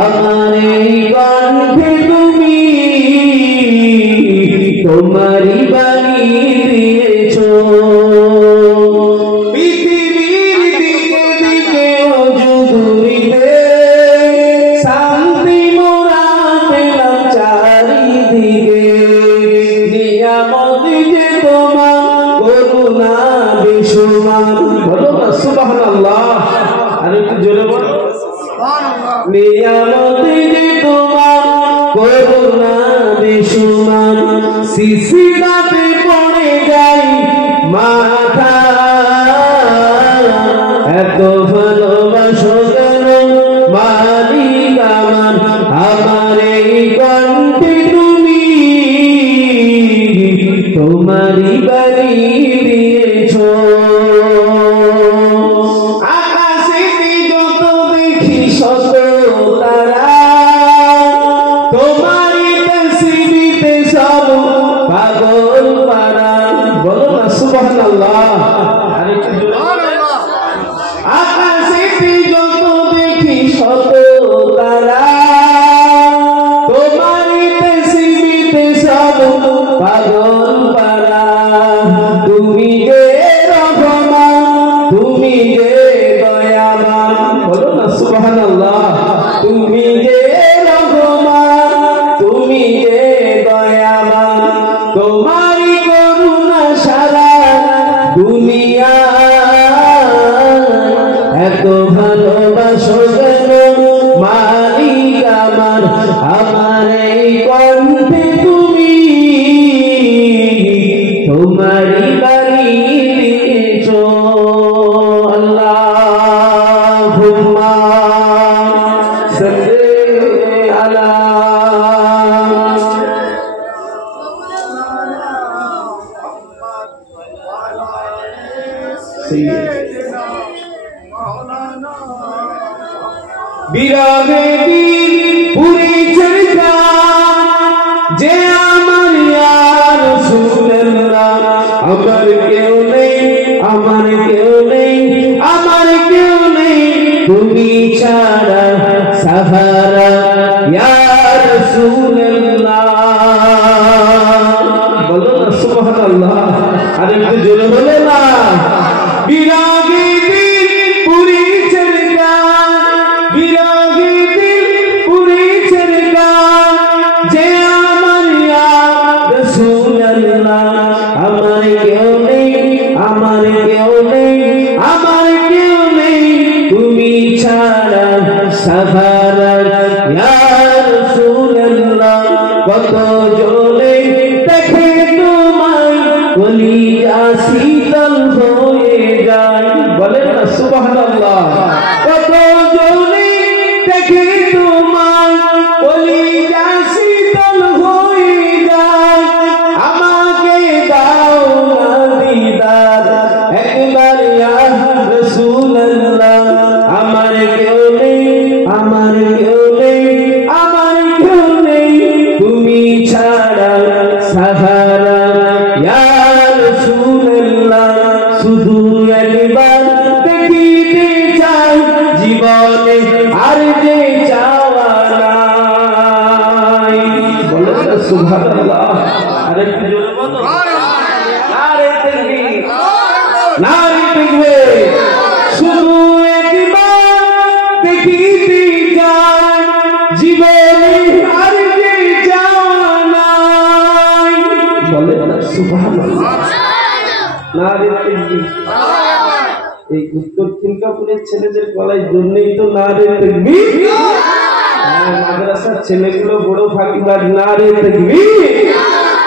আমার এই কণ্ঠে তুমি তোমারই বাণী দিয়েছো পৃথিবীর দিকে দিকে অজুদুরিতে শান্তি মোরা পেলাম চারিদিকে নিয়ামত যে তোমার করুণা বেশুমার বলো না সুবহানাল্লাহ আর একটু জোরে বলো সুবহানাল্লাহ নিয়ামত যে তোমার করুণা বেশুমার শিশিরাতে পড়ে যাই মাথা এত ভালোবাসো কেন মালিক আমার আমার এই কণ্ঠে তুমি তোমারই বাণী দিয়েছো আকাশেতে যত দেখি শত তারা তোমারই তসবিতে সব পাগল পারা বলো না সুবহানাল্লাহ আর একটু জোরে আকাশেতে যত দেখি শত তারা তোমারই তসবিতে সব পাগল পারা তুমি যে রহমান তুমি যে দয়াবান বলো না সুবহানাল্লাহ তুমি যে রহমান তুমি যে দয়াবান তোমারই করুণা সারা দুনিয়া এত ভালোবাসো কেন মালিক আমার আমার এই কণ্ঠে তুমি তোমারই বাণী দিয়েছো আল্লাহুম্মা সাল্লি আলা বিরহে দিল পুরি চরকা যে আমার ইয়া রাসূলুল্লাহ আমার কেউ নেই আমার কেউ নেই আমার কেউ নেই তুমি ছাড়া সাহারা ইয়া রাসূলুল্লাহ বলো না সুবহানাল্লাহ আর একটু জোরে বলে না বিরহে দিল পুরি চরকা বিরহে দিল পুরি চরকা যে আমার ইয়া রাসূলুল্লাহ আমার কেউ নেই আমার কেউ নেই আমার কেউ নেই তুমি ছাড়া সাহারা ইয়া রাসূলুল্লাহ কত জনে দেখে তোমায় কলিজা শীতল হয়ে যায় বলে না সুবহানাল্লাহ কত জনে দেখে তোমায় কলিজা শীতল হয়ে যায় আমাকে দাও না দিদার একবার ইয়া রাসূলুল্লাহ আমার কেউ নেই আমার কেউ নেই আমার কেউ নেই তুমি ছাড়া সাহারা ইয়া রাসূলুল্লাহ শুধু একবার দেখিতে চাই জীবনে আর যে চাওয়া নাই বলো না সুবহানাল্লাহ আরে একটু জোরে বলো নারে তাকবীর নারে তাকবীর শুধু একবার দেখিতে চাই জীবনে আর যে চাওয়া নাই বলে না সুবহানাল্লাহ নারে তাকবীর এই উত্তর তিনকাপুরের ছেলেদের গলায় জন্যই তো নারে তাকবীর মাদ্রাসার ছেলেগুলো বড় ফাঁকিবাজ নারে তাকবীর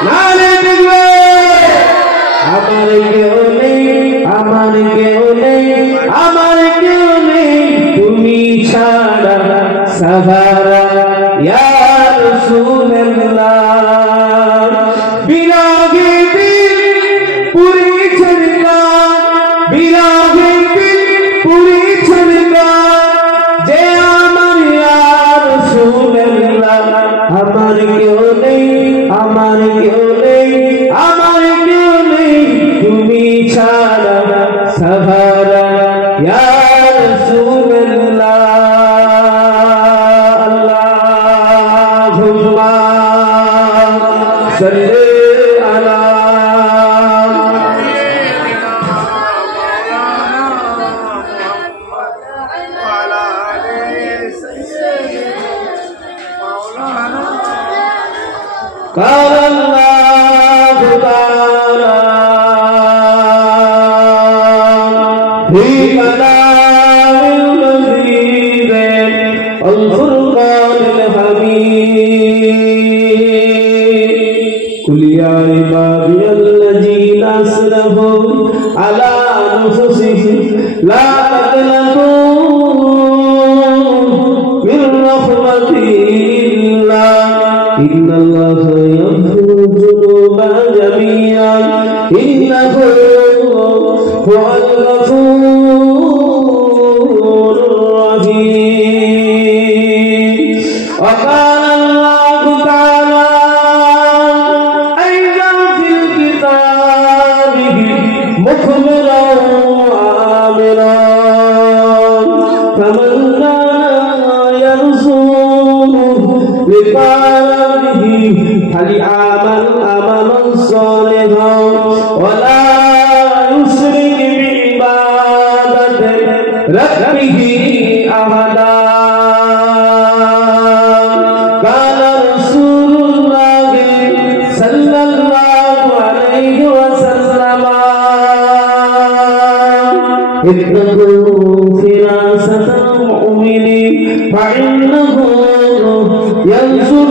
নারে তাকবীর আমার কেউ নেই আমার কেউ নেই আমার কেউ নেই তুমি ছাড়া সাহারা ইয়া রাসূলুল্লাহ বিরহে দিল পুরি চরকা বিরহে দিল পুরি চরকা যে আমার ইয়া রাসূলুল্লাহ আমার কেউ নেই আমার কেউ নেই আমার কেউ নেই তুমি ছাড়া সাহারা ইয়া রাসূলুল্লাহ salli ala قال الله تعالى في كلام المجيد الفرقان الحميد قل يا عبادي الذين اسرفوا على انفسهم لا تقنطوا من رحمة الله إن الله يغفر الذنوب جميعا إنه هو الغفور الرحيم وقال الله تعالى أيضا في كتابه مخبرا وآمرا فمن كان يرجو لقاء فليعمل عملا صالحا ولا يشرك بعبادة ربه أحدا قال رسول الله صلى الله عليه وسلم اتقوا فراسة المؤمن فإنه ينصر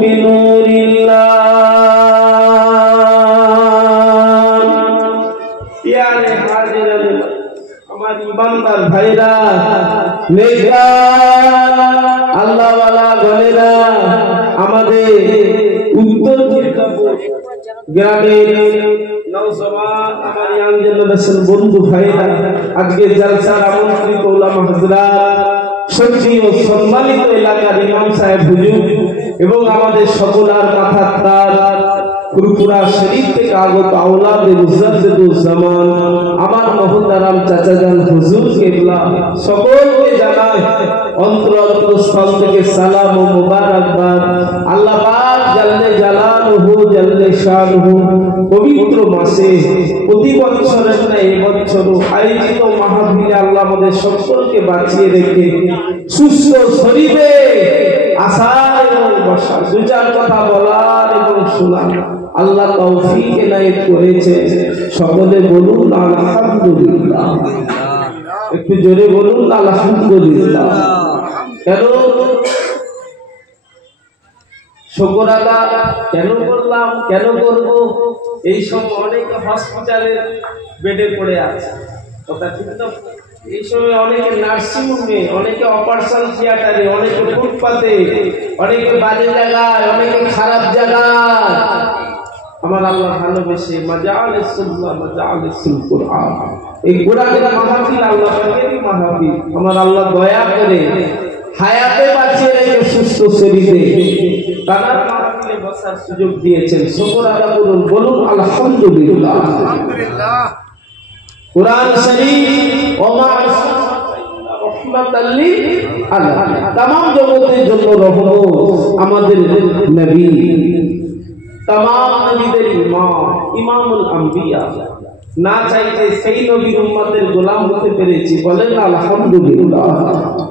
بنور الله यारे हाजिर हमारी बंदर भाईरा नेका আল্লাহ ওয়ালা গলেরা আমাদের উত্তর মির্জাপুর গ্রামের নওজওয়ান আমার ইয়াং জেনারেশন বন্ধু ভাইরা আজকে জলসার আমন্ত্রিত উলামা হযরত সত্যি ও সম্মানিত এলাকার ইমাম সাহেব হুজুর এবং আমাদের সকলার মাথার তাজ ফুরফুরা শরীফ থেকে আগত আওলাদে মুজাদ্দিদুজ জামান আমার মুহতারাম চাচাজান হুজুর কিবলা সকলকে জানাই অন্তরস্থল থেকে সালাম ও মুবারকবাদ। আল্লাহ পাক জাল্লে জালালুহু জাল্লে শানুহু পবিত্র মাসে প্রতি বছরের ন্যায় এই বছর আয়োজিত মাহফিলে আল্লাহ আমাদের সকলকে বাঁচিয়ে রেখে সুস্থ শরীরে আসার এবং বসার দু চার কথা বলার এবং শোনার আল্লাহ তৌফিক এনায়েত করেছে। সকলে বলুন আলহামদুলিল্লাহ, একটু জোরে বলুন আলহামদুলিল্লাহ। কেন শুকর আদায় কেন করলাম, কেন করব? এই সময় অনেকে হসপিটালের বেডে পড়ে আছে, কথা ঠিক তো? এই সময় অনেকে নার্সিং হোমে, অনেকে অপারেশন থিয়েটারে, অনেকে ফুটপাতে, অনেকে বাজে জায়গায়, অনেকে খারাপ জায়গায়। আমার আল্লাহ ভালোবেসে মাজালিস সুন্নাহ মাজালিস কুরআন, এই কোরআনের মাহফিল আল্লাহ পাকেরই মাহফিল। আমার আল্লাহ দয়া করে হায়াতে বাঁচিয়ে রেখে সুস্থ শরীরে তার মাহফিলে বসার সুযোগ দিয়েছেন। শুকর আদায় করুন, বলুন আলহামদুলিল্লাহ। আলহামদুলিল্লাহ। কুরআন শরীফ ওমা রহমাতাল লিল আলামিন, तमाम জগতের জন্য রহমত। আমাদের নবী तमाम নবীদের ইমাম, ইমামুল আম্বিয়া, না চাইতে সেই নবীর উম্মতের গোলাম হতে পেরেছি, বলেন আলহামদুলিল্লাহ।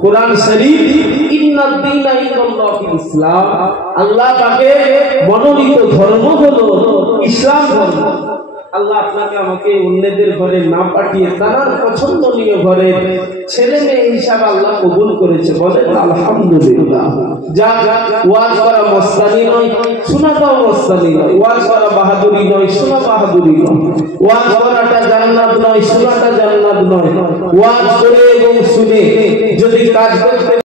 কুরআন শরীফ ইন্নাদ দীনা ইনদাল্লাহিল ইসলাম, আল্লাহ পাকের মনোনীত ধর্ম হলো ইসলাম ধর্ম। আল্লাহ আপনাকে আমাকে অন্যদের ঘরে না পাঠিয়ে তার পছন্দনীয় ঘরে ছেলে মেয়ে হিসাবে আল্লাহ কবুল করেছে, বলেন আলহামদুলিল্লাহ। যা ওয়াজ করা মস্তানি নয়, শোনাটাও মস্তানি নয়। ওয়াজ করা বাহাদুরি নয়, শোনা বাহাদুরি নয়। ওয়াজ করাটা জান্নাত নয়, শোনাটা জান্নাত নয়। ওয়াজ করে এবং শুনে যদি কাজ করতে